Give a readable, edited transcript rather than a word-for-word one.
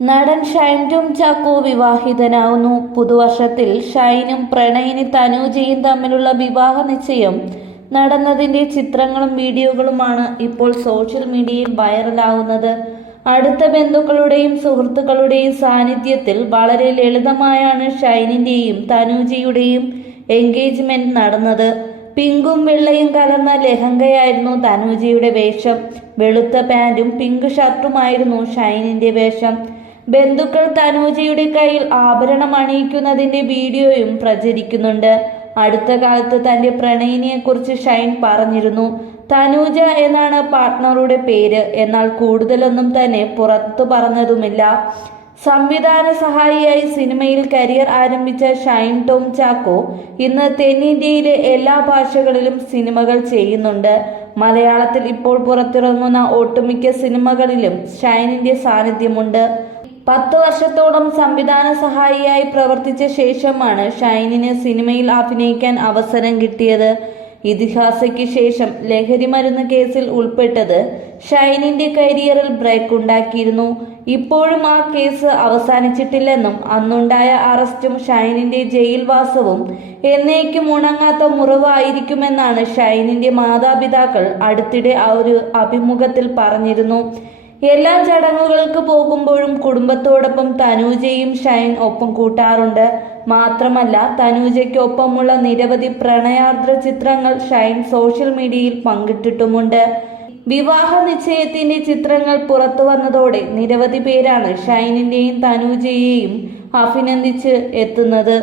നടൻ ഷൈൻ ടോം ചാക്കോ വിവാഹിതനാവുന്നു. പുതുവർഷത്തിൽ ഷൈനും പ്രണയിനി തനൂജയും തമ്മിലുള്ള വിവാഹ നിശ്ചയം നടന്നതിന്റെ ചിത്രങ്ങളും വീഡിയോകളുമാണ് ഇപ്പോൾ സോഷ്യൽ മീഡിയയിൽ വൈറലാവുന്നത്. അടുത്ത ബന്ധുക്കളുടെയും സുഹൃത്തുക്കളുടെയും സാന്നിധ്യത്തിൽ വളരെ ലളിതമായാണ് ഷൈനിന്റെയും തനൂജയുടെയും എൻഗേജ്മെന്റ് നടന്നത്. പിങ്കും വെള്ളയും കലർന്ന ലെഹങ്കയായിരുന്നു തനൂജയുടെ വേഷം. വെളുത്ത പാന്റും പിങ്ക് ഷർട്ടുമായിരുന്നു ഷൈനിന്റെ വേഷം. ബന്ധുക്കൾ തനൂജയുടെ കയ്യിൽ ആഭരണം അണിയിക്കുന്നതിന്റെ വീഡിയോയും പ്രചരിക്കുന്നുണ്ട്. അടുത്ത കാലത്ത് തന്റെ പ്രണയിനിയെക്കുറിച്ച് ഷൈൻ പറഞ്ഞിരുന്നു. തനൂജ എന്നാണ് പാർട്ട്ണറുടെ പേര്. എന്നാൽ കൂടുതലൊന്നും തന്നെ പുറത്തു പറഞ്ഞതുമില്ല. സംവിധാന സഹായിയായി സിനിമയിൽ കരിയർ ആരംഭിച്ച ഷൈൻ ടോം ചാക്കോ ഇന്ന് തെന്നിന്ത്യയിലെ എല്ലാ ഭാഷകളിലും സിനിമകൾ ചെയ്യുന്നുണ്ട്. മലയാളത്തിൽ ഇപ്പോൾ പുറത്തിറങ്ങുന്ന ഒട്ടുമിക്ക സിനിമകളിലും ഷൈനിന്റെ സാന്നിധ്യമുണ്ട്. 10 വർഷത്തോളം സംവിധാന സഹായിയായി പ്രവർത്തിച്ച ശേഷമാണ് ഷൈനിന് സിനിമയിൽ അഭിനയിക്കാൻ അവസരം കിട്ടിയത്. ഇതിഹാസയ്ക്ക് ശേഷം ലഹരിമരുന്ന് കേസിൽ ഉൾപ്പെട്ടത് ഷൈനിന്റെ കരിയറിൽ ബ്രേക്ക് ഉണ്ടാക്കിയിരുന്നു. ഇപ്പോഴും ആ കേസ് അവസാനിച്ചിട്ടില്ലെന്നും അന്നുണ്ടായ അറസ്റ്റും ഷൈനിന്റെ ജയിൽവാസവും എന്നേക്കും ഉണങ്ങാത്ത മുറിവായിരിക്കുമെന്നാണ് ഷൈനിന്റെ മാതാപിതാക്കൾ അടുത്തിടെ ഒരു അഭിമുഖത്തിൽ പറഞ്ഞിരുന്നു. എല്ലാ ചടങ്ങുകൾക്ക് പോകുമ്പോഴും കുടുംബത്തോടൊപ്പം തനൂജയും ഷൈൻ ഒപ്പം കൂട്ടാറുണ്ട്. മാത്രമല്ല, തനൂജയ്ക്കൊപ്പമുള്ള നിരവധി പ്രണയാർദ്ര ചിത്രങ്ങൾ ഷൈൻ സോഷ്യൽ മീഡിയയിൽ പങ്കിട്ടിട്ടുമുണ്ട്. വിവാഹ നിശ്ചയത്തിന്റെ ചിത്രങ്ങൾ പുറത്തു വന്നതോടെ നിരവധി പേരാണ് ഷൈനിന്റെയും തനൂജയെയും അഭിനന്ദിച്ച് എത്തുന്നത്.